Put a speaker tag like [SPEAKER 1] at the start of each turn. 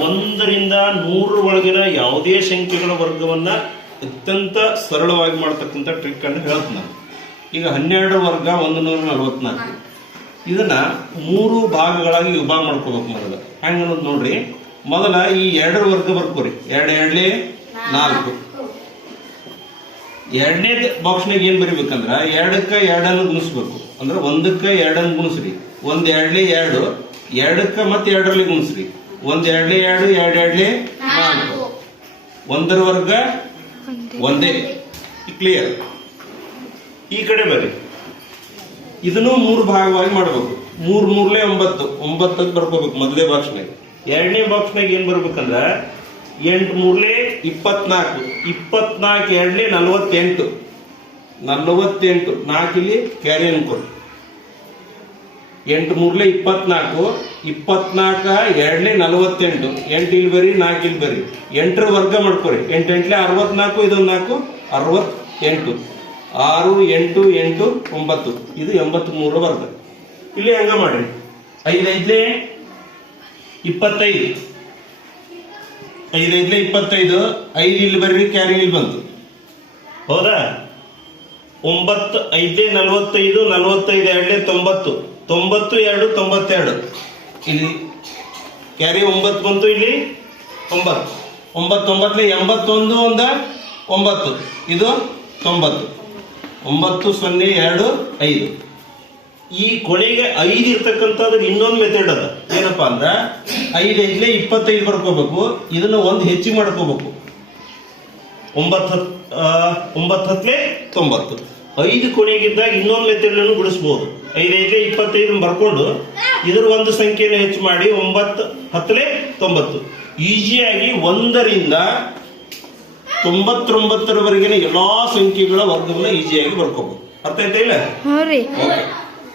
[SPEAKER 1] ಒಂದರಿಂದ ನೂರು ಒಳಗಿನ ಯಾವುದೇ ಸಂಖ್ಯೆಗಳ ವರ್ಗವನ್ನ ಅತ್ಯಂತ ಸರಳವಾಗಿ ಮಾಡ್ತಕ್ಕಂಥ ಟ್ರಿಕ್ ಅನ್ನು ಹೇಳ್ತು ನಾನು. ಈಗ ಹನ್ನೆರಡು ವರ್ಗ, ಒಂದು ನೂರ ನಲವತ್ನಾಲ್ಕು. ಇದನ್ನ ಮೂರು ಭಾಗಗಳಾಗಿ ವಿಭಾಗ ಮಾಡ್ಕೋಬೇಕು ಮೊದಲ. ಅನ್ನೋದು ನೋಡ್ರಿ. ಮೊದಲ ಈ ಎರಡರ ವರ್ಗ ಬರ್ಕೋರಿ. ಎರಡು ಎರಡ್ಲೆ ನಾಲ್ಕು. ಎರಡನೇ ಬಾಕ್ಸ್ನಾಗ ಏನ್ ಬರಿಬೇಕಂದ್ರ ಎರಡಕ್ಕ ಎರಡನ್ನು ಗುಣಿಸ್ಬೇಕು. ಅಂದ್ರೆ ಒಂದಕ್ಕ ಎರಡನ್ನು ಗುಣಿಸ್ರಿ. ಒಂದ್ ಎರಡ್ಲೆ ಎರಡು, ಎರಡಕ್ಕ ಮತ್ತೆ ಎರಡರಲ್ಲಿ ಗುಣಿಸ್ರಿ. ಒಂದ್ ಎರಡ್ಲಿ ಎರಡು ಎರಡ್ ಎರಡ್ಲಿ ನಾಲ್ಕು. ಒಂದರ ವರ್ಗ ಒಂದೇ. ಕ್ಲಿಯರ್ ಈ ಕಡೆ ಬರ್ರಿ. ಇದನ್ನು ಮೂರು ಭಾಗವಾಗಿ ಮಾಡ್ಬೇಕು. ಮೂರ್ ಮೂರ್ಲೆ ಒಂಬತ್ತು. ಒಂಬತ್ತಕ್ಕೆ ಬರ್ಕೋಬೇಕು ಮೊದಲೇ ಬಾಕ್ಸ್ನಾಗ ಎರಡನೇ ಬಾಕ್ಸ್ನಾಗ ಏನ್ ಬರ್ಬೇಕಂದ್ರ ಎಂಟು ಮೂರ್ಲೆ ಇಪ್ಪತ್ನಾಲ್ಕು. ಇಪ್ಪತ್ನಾಲ್ಕು ಎರಡನೇ ನಲ್ವತ್ತೆಂಟು. ನಲವತ್ತೆಂಟು. ನಾಲ್ಕಿಲಿ ಇಲ್ಲಿ ಕ್ಯಾರಿ ಅನ್ಕೊಡಿ ಎಂಟು ಮೂರ್ಲೆ ಇಪ್ಪತ್ನಾಲ್ಕು, ಇಪ್ಪತ್ನಾಲ್ಕ ಎರಡ್ಲೆ ನಲವತ್ತೆಂಟು. ಎಂಟು ಇಲ್ಲಿ ಬರೀ ನಾಲ್ಕು ಇಲ್ಲಿ ಬರೀ ಎಂಟರ ವರ್ಗ ಮಾಡ್ಕೊರಿ. ಎಂಟು ಎಂಟ್ಲೆ ಅರವತ್ನಾಲ್ಕು, ಇದೊಂದು ನಾಲ್ಕು, ಅರವತ್ತೆಂಟು. ಆರು, ಎಂಟು ಎಂಟು, ಒಂಬತ್ತು. ಇದು ಎಂಬತ್ತ್ ಮೂರ ವರ್ಗ. ಇಲ್ಲಿ ಹಂಗ ಮಾಡ್ರಿ. ಐದೈದ್ಲೆ ಇಪ್ಪತ್ತೈದು. ಐದೈದ್ಲೆ ಇಪ್ಪತ್ತೈದು, ಐದು ಇಲ್ಲಿ ಬರ್ರಿ ಕ್ಯಾರಿ ಇಲ್ಲಿ ಬಂತು. ಹೌದಾ? ಒಂಬತ್ತು, ಐದೇ, ನಲವತ್ತೈದು ನಲವತ್ತೈದು ಎರಡನೇ ತೊಂಬತ್ತು. ತೊಂಬತ್ತು, ಎರಡು, ತೊಂಬತ್ತೆರಡು. ಇಲ್ಲಿ ಕ್ಯಾರಿ ಒಂಬತ್ತು ಬಂತು ಇಲ್ಲಿ? ಒಂಬತ್ತು. ಒಂಬತ್ತೊಂಬತ್ತಲೆ ಎಂಬತ್ತೊಂದು ಒಂದ ಒಂಬತ್ತು. ಇದು ತೊಂಬತ್ತು. ಒಂಬತ್ತು, ಸೊನ್ನೆ, ಎರಡು, ಐದು. ಈ ಕೊನೆಗೆ ಐದು ಇರ್ತಕ್ಕಂಥದ್ದು ಇನ್ನೊಂದು ಮೆಥಡ್ ಅದ. ಏನಪ್ಪಾ ಅಂದ್ರೆ, ಐದು ಐದಲೇ ಇಪ್ಪತ್ತೈದು ಬರ್ಕೋಬೇಕು ಇದನ್ನ ಒಂದು ಹೆಚ್ಚಿಗೆ ಮಾಡ್ಕೋಬೇಕು. ಒಂಬತ್ತು ಹತ್- ಆ, ಒಂಬತ್ತು ಹತ್ಲೆ ತೊಂಬತ್ತು. ಐದು ಕೊನೆಗಿದ್ದಾಗ ಇನ್ನೊಂದು ಮೆಥಡ್ ಗುಡಿಸ್ಬೋದು ಐದೈದು ಇಪ್ಪತ್ತೈದು ಬರ್ಕೊಂಡು ಇದರ ಒಂದು ಸಂಖ್ಯೆಯನ್ನು ಹೆಚ್ಚು ಮಾಡಿ ಒಂಬತ್ತು ಹತ್ತನೇ ತೊಂಬತ್ತು. ಈಸಿಯಾಗಿ ಒಂದರಿಂದ ತೊಂಬತ್ತೊಂಬತ್ತರವರೆಗಿನ ಎಲ್ಲಾ ಸಂಖ್ಯೆಗಳ ವರ್ಗವನ್ನ ಈಸಿಯಾಗಿ ಬರ್ಕೋಬಹುದು ಅರ್ಥ ಆಯ್ತಾ ಇಲ್ಲ?